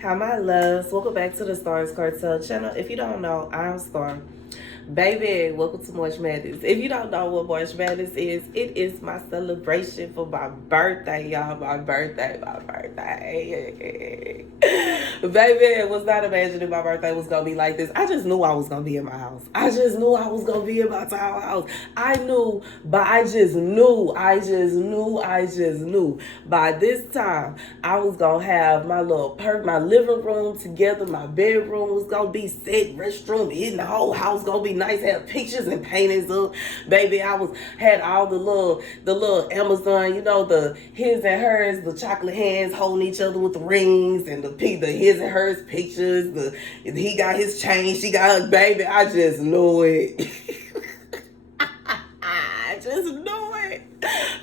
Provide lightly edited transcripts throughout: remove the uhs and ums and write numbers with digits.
Hi, my loves. Welcome back to the Starscartel channel. If you don't know, I'm Star. Baby, welcome to March Madness. If you don't know what March Madness is, it is my celebration for my birthday, y'all. My birthday. Baby, I was not imagining my birthday was going to be like this. I just knew I was going to be in my house. I just knew I was going to be in my townhouse. I knew, but I just knew. By this time, I was going to have my my living room together. My bedroom was going to be set, restroom, in the whole house going to be nice, had pictures and paintings up. Baby, had all the little Amazon, the his and hers, the chocolate hands holding each other with the rings, and the his and hers pictures. He got his chain, she got her. Baby, I just knew it. I just knew it.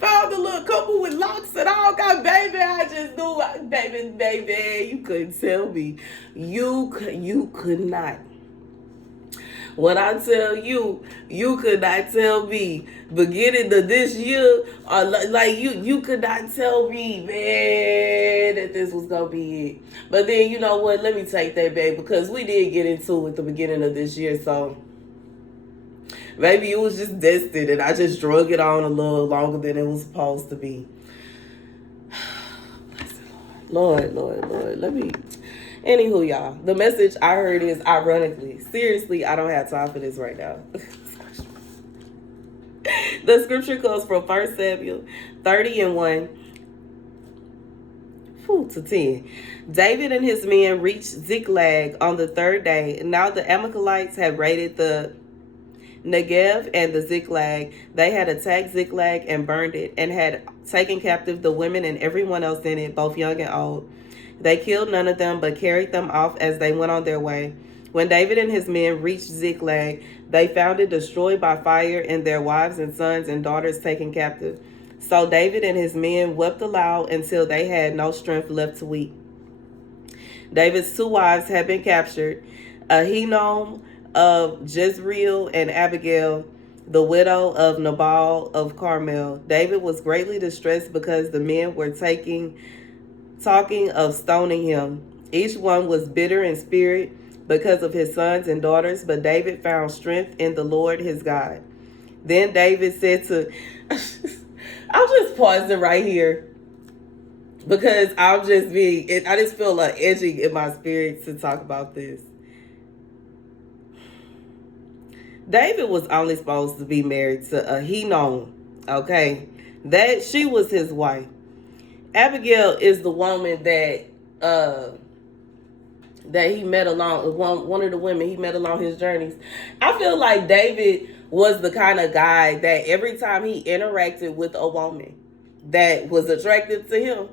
Found a little couple with locks and all. Got baby. I just knew it. Baby. You couldn't tell me. You could not. When I tell you, you could not tell me beginning of this year, or like you could not tell me, man, that this was gonna be it. But then you know what? Let me take that back, because we did get into it at the beginning of this year, so maybe it was just destined, and I just drug it on a little longer than it was supposed to be. Lord, let me. Anywho, y'all, the message I heard is, ironically, seriously, I don't have time for this right now. The scripture comes from 1 Samuel 30:1 to 10. David and his men reached Ziklag on the third day. Now the Amalekites had raided the Negev and the Ziklag. They had attacked Ziklag and burned it, and had taken captive the women and everyone else in it, both young and old. They killed none of them, but carried them off as they went on their way. When David and his men reached Ziklag, they found it destroyed by fire, and their wives and sons and daughters taken captive. So David and his men wept aloud until they had no strength left to weep. David's two wives had been captured, Ahinoam of Jezreel and Abigail, the widow of Nabal of Carmel. David was greatly distressed because the men were talking of stoning him. Each one was bitter in spirit because of his sons and daughters, but David found strength in the Lord his God. Then David said to, I'm just pausing right here because I just feel like edging in my spirit to talk about this. David was only supposed to be married to Ahinoam, okay? That she was his wife. Abigail is the woman that he met along, one of the women he met along his journeys. I feel like David was the kind of guy that every time he interacted with a woman that was attracted to him,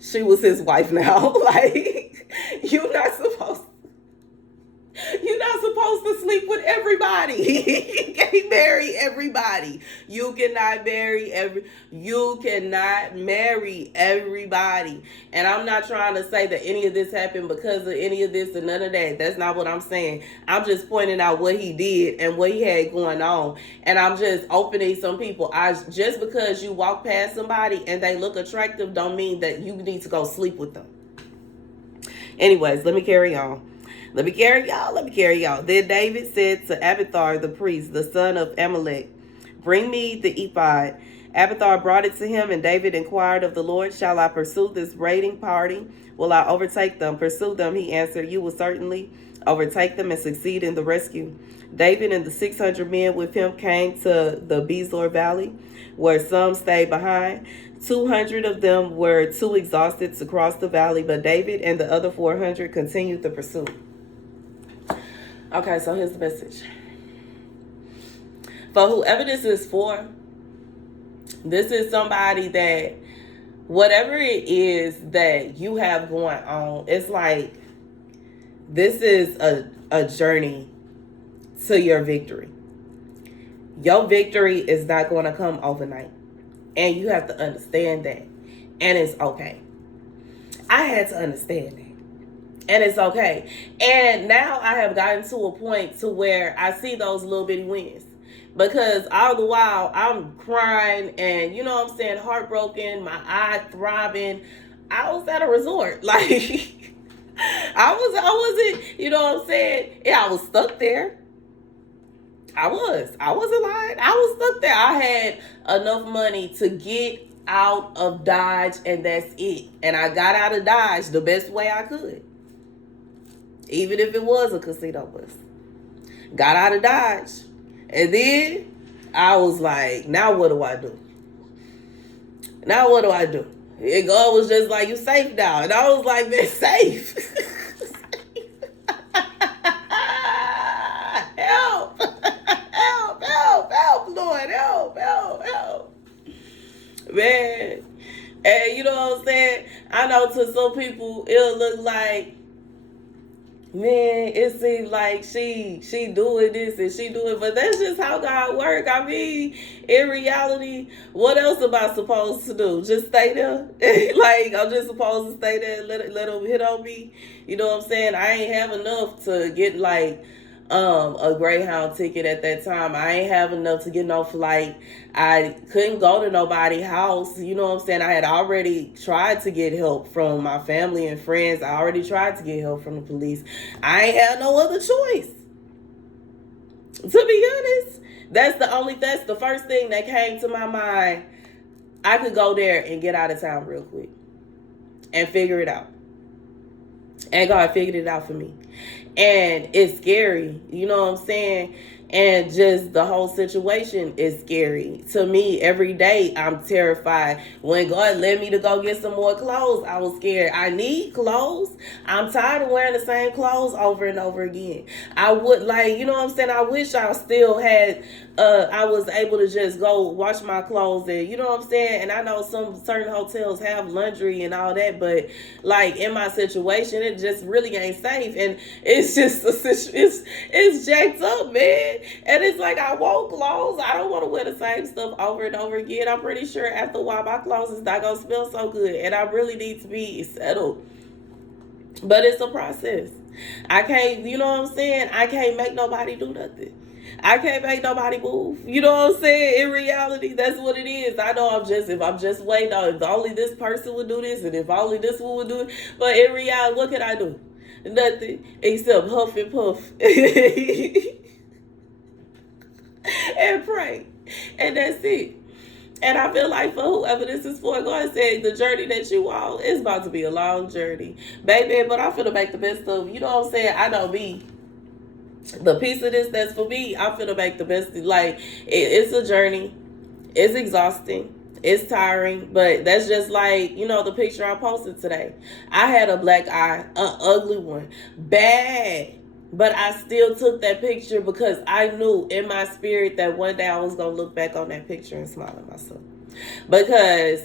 she was his wife now. Like, you're not supposed to sleep with everybody. You can't marry everybody. You cannot marry everybody. And I'm not trying to say that any of this happened because of any of this and none of that. That's not what I'm saying. I'm just pointing out what he did and what he had going on. And I'm just opening some people. Just because you walk past somebody and they look attractive don't mean that you need to go sleep with them. Anyways, let me carry on. Let me carry y'all. Then David said to Abiathar the priest, the son of Amalek, bring me the ephod. Abiathar brought it to him, and David inquired of the Lord, shall I pursue this raiding party? Will I overtake them? Pursue them, he answered. You will certainly overtake them and succeed in the rescue. David and the 600 men with him came to the Bezor Valley, where some stayed behind. 200 of them were too exhausted to cross the valley, but David and the other 400 continued the pursuit. Okay, so here's the message. For whoever this is for, this is somebody that whatever it is that you have going on, it's like this is a journey to your victory. Your victory is not going to come overnight. And you have to understand that. And it's okay. I had to understand that. And it's okay. And now I have gotten to a point to where I see those little bitty wins. Because all the while I'm crying and, you know what I'm saying, heartbroken, my eye throbbing. I was at a resort. Like, I wasn't, you know what I'm saying? Yeah, I was stuck there. I wasn't lying. I was stuck there. I had enough money to get out of Dodge, and that's it. And I got out of Dodge the best way I could, even if it was a casino bus. Got out of Dodge, and then I was like, now what do I do? Now what do I do? And God was just like, you safe now. And I was like, man, safe. Help. Help, Lord. Help. Man. And you know what I'm saying? I know to some people it'll look like, man, it seems like she doing this and she doing, but that's just how God work. I mean, in reality, what else am I supposed to do? Just stay there? Like, I'm just supposed to stay there and let them hit on me? You know what I'm saying? I ain't have enough to get like a Greyhound ticket at that time. I ain't have enough to get no flight. I couldn't go to nobody's house. You know what I'm saying? I had already tried to get help from my family and friends. I already tried to get help from the police. I ain't had no other choice. To be honest, that's the first thing that came to my mind. I could go there and get out of town real quick and figure it out. And God figured it out for me. And it's scary, you know what I'm saying? And just the whole situation is scary. To me, every day I'm terrified. When God led me to go get some more clothes, I was scared. I need clothes. I'm tired of wearing the same clothes over and over again. I would like, you know what I'm saying? I wish I still had, I was able to just go wash my clothes and, you know what I'm saying? And I know some certain hotels have laundry and all that, but like in my situation, it just really ain't safe. And it's just, it's jacked up, man. And it's like, I want clothes. I don't want to wear the same stuff over and over again. I'm pretty sure after a while, my clothes is not going to smell so good. And I really need to be settled. But it's a process. I can't, you know what I'm saying? I can't make nobody do nothing. I can't make nobody move. You know what I'm saying? In reality, that's what it is. I know if I'm just waiting on, if only this person would do this, and if only this one would do it. But in reality, what can I do? Nothing except huff and puff. And pray. And that's it. And I feel like for whoever this is for, God said the journey that you on is about to be a long journey. Baby, but I'm finna make the best of it. You know what I'm saying? I know me. The piece of this that's for me, I'm finna make the best. Like, it's a journey. It's exhausting. It's tiring. But that's just like, you know, the picture I posted today. I had a black eye, an ugly one. Bad. But I still took that picture because I knew in my spirit that one day I was going to look back on that picture and smile at myself. Because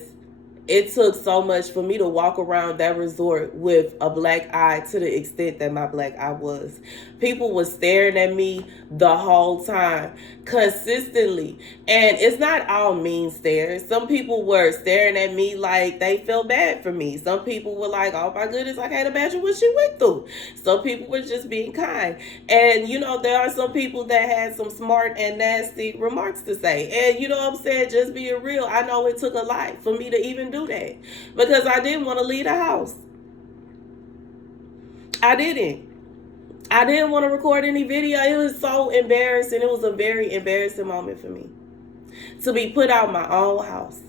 it took so much for me to walk around that resort with a black eye to the extent that my black eye was. People were staring at me the whole time, consistently. And it's not all mean stares. Some people were staring at me like they felt bad for me. Some people were like, oh my goodness, I can't imagine what she went through. Some people were just being kind. And, you know, there are some people that had some smart and nasty remarks to say. And, you know what I'm saying, just being real, I know it took a lot for me to even do that. Because I didn't want to leave the house. I didn't want to record any video. It was so embarrassing. It was a very embarrassing moment for me to be put out my own house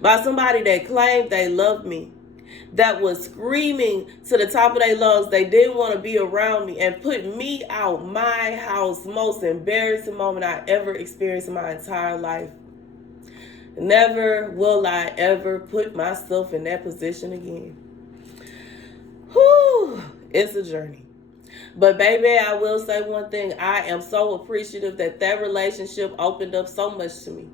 by somebody that claimed they loved me, that was screaming to the top of their lungs they didn't want to be around me, and put me out my house. Most embarrassing moment I ever experienced in my entire life. Never will I ever put myself in that position again. Whew, it's a journey. But baby, I will say one thing. I am so appreciative that relationship opened up so much to me.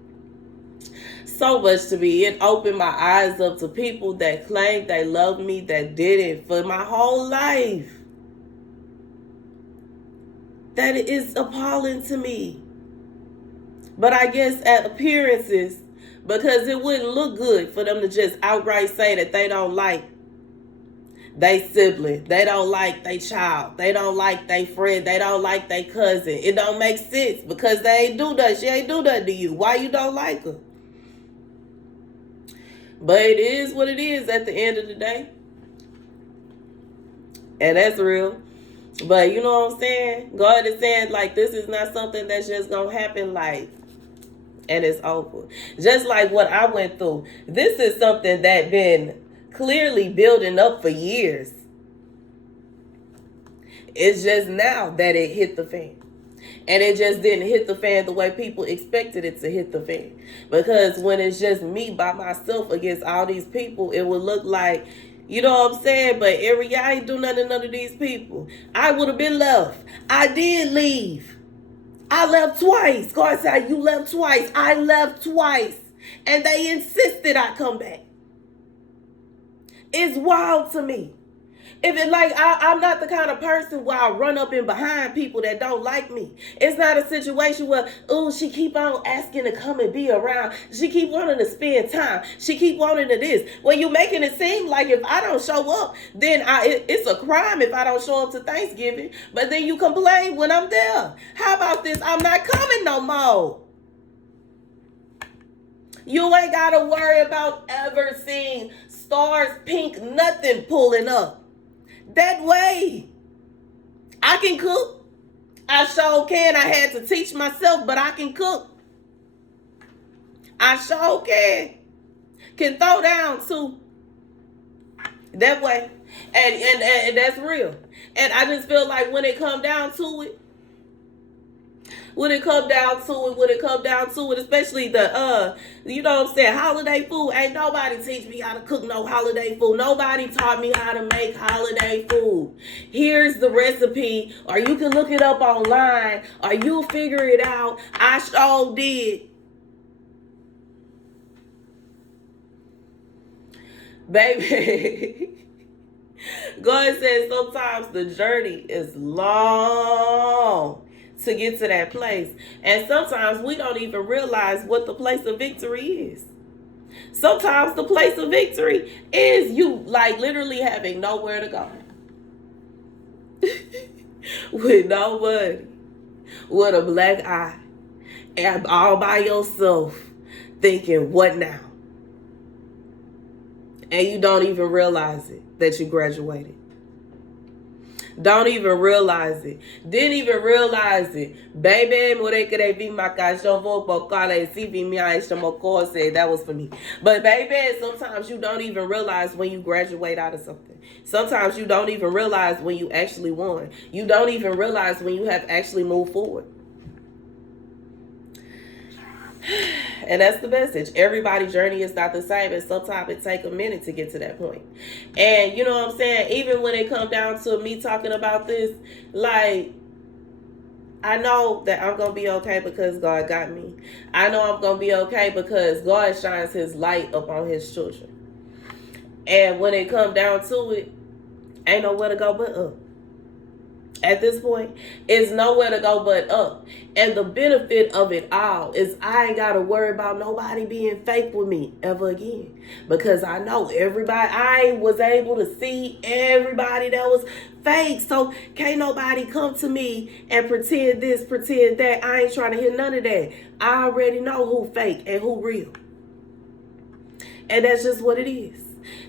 So much to me. It opened my eyes up to people that claimed they loved me that didn't for my whole life. That is appalling to me. But I guess at appearances, because it wouldn't look good for them to just outright say that they don't like they sibling, they don't like they child, they don't like they friend, they don't like they cousin. It don't make sense because they ain't do that. She ain't do that to you. Why you don't like her? But it is what it is at the end of the day. And that's real. But you know what I'm saying? God is saying, like, this is not something that's just gonna happen, like, and it's over. Just like what I went through. This is something that been clearly building up for years. It's just now that it hit the fan. And it just didn't hit the fan the way people expected it to hit the fan. Because when it's just me by myself against all these people, it would look like, you know what I'm saying? But in reality, I ain't do nothing to none of these people. I would have been left. I did leave. I left twice. God said, you left twice. I left twice. And they insisted I come back. It's wild to me. If it like I'm not the kind of person where I run up in behind people that don't like me. It's not a situation where, oh, she keep on asking to come and be around. She keep wanting to spend time. She keep wanting to this. Well, you making it seem like if I don't show up, then it's a crime if I don't show up to Thanksgiving. But then you complain when I'm there. How about this? I'm not coming no more. You ain't got to worry about ever seeing stars, pink, nothing pulling up. That way, I can cook. I sure can. I had to teach myself, but I can cook. I sure can throw down too. That way, and that's real. And I just feel like when it come down to it, especially the you know what I'm saying, holiday food. Ain't nobody teach me how to cook no holiday food. Nobody taught me how to make holiday food. Here's the recipe, or you can look it up online, or you figure it out. I sure did. Baby. God says sometimes the journey is long to get to that place. And sometimes we don't even realize what the place of victory is. Sometimes the place of victory is you like literally having nowhere to go. With nobody. With a black eye. And all by yourself. Thinking, what now? And you don't even realize it that you graduated. Don't even realize it. Didn't even realize it. Baby, that was for me. But baby, sometimes you don't even realize when you graduate out of something. Sometimes you don't even realize when you actually won. You don't even realize when you have actually moved forward. And that's the message. Everybody's journey is not the same, and sometimes it takes a minute to get to that point. And you know what I'm saying? Even when it comes down to me talking about this, like, I know that I'm going to be okay because God got me. I know I'm going to be okay because God shines his light upon his children. And when it comes down to it, ain't nowhere to go but up. At this point, it's nowhere to go but up. And the benefit of it all is I ain't got to worry about nobody being fake with me ever again. Because I know everybody, I was able to see everybody that was fake. So can't nobody come to me and pretend this, pretend that. I ain't trying to hear none of that. I already know who fake and who real. And that's just what it is.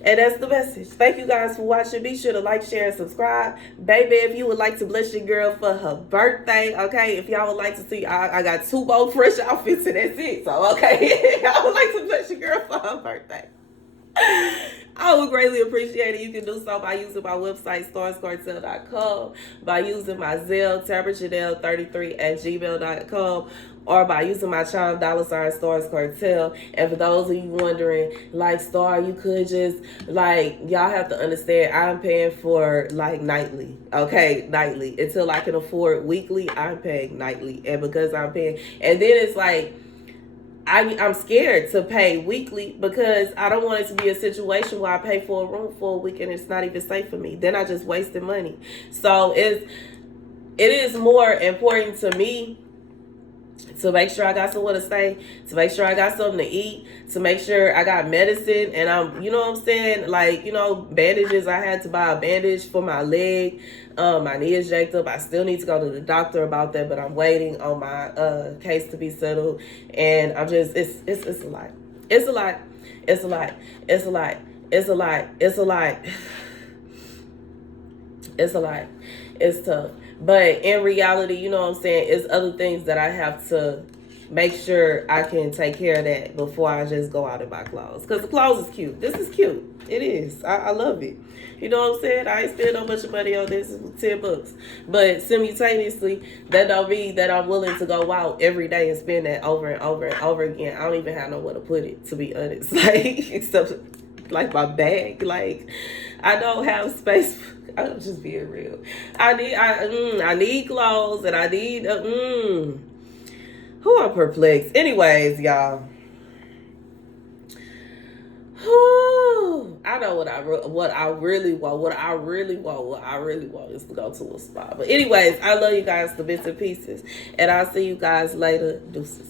And that's the message. Thank you guys for watching. Be sure to like, share, and subscribe. Baby, if you would like to bless your girl for her birthday, okay? If y'all would like to see, I got 2 more fresh outfits and that's it. So, okay? Y'all would like to bless your girl for her birthday. I would greatly appreciate it. You can do so by using my website, Starscartel.com, by using my Zelle, TabitChanel33@gmail.com, or by using my chime $Starscartel. And for those of you wondering, like, Star, you could just, like, y'all have to understand, I'm paying for, like, nightly. Okay, nightly. Until I can afford weekly, I'm paying nightly. And because I'm paying, and then it's like, I'm scared to pay weekly because I don't want it to be a situation where I pay for a room for a week and it's not even safe for me. Then I just wasted money. So it is more important to me to make sure I got somewhere to stay, to make sure I got something to eat, to make sure I got medicine, and I'm, you know what I'm saying, like, you know, bandages. I had to buy a bandage for my leg. My knee is jacked up. I still need to go to the doctor about that, but I'm waiting on my case to be settled. And I'm just, it's a lot. It's a lot. It's a lot. It's a lot. It's a lot. It's a lot. It's a lot. It's tough. But in reality, you know what I'm saying, it's other things that I have to make sure I can take care of that before I just go out and buy clothes. Because the clothes is cute. This is cute. It is. I love it. You know what I'm saying? I ain't spend no much money on this. It's $10. But simultaneously, that don't mean that I'm willing to go out every day and spend that over and over and over again. I don't even have nowhere to put it, to be honest. Like, except like my bag. Like, I don't have space. I'm just being real. I need clothes, and I need who I'm perplexed. Anyways, y'all. I know what I really want. What I really want is to go to a spa. But anyways, I love you guys to bits and pieces, and I'll see you guys later. Deuces.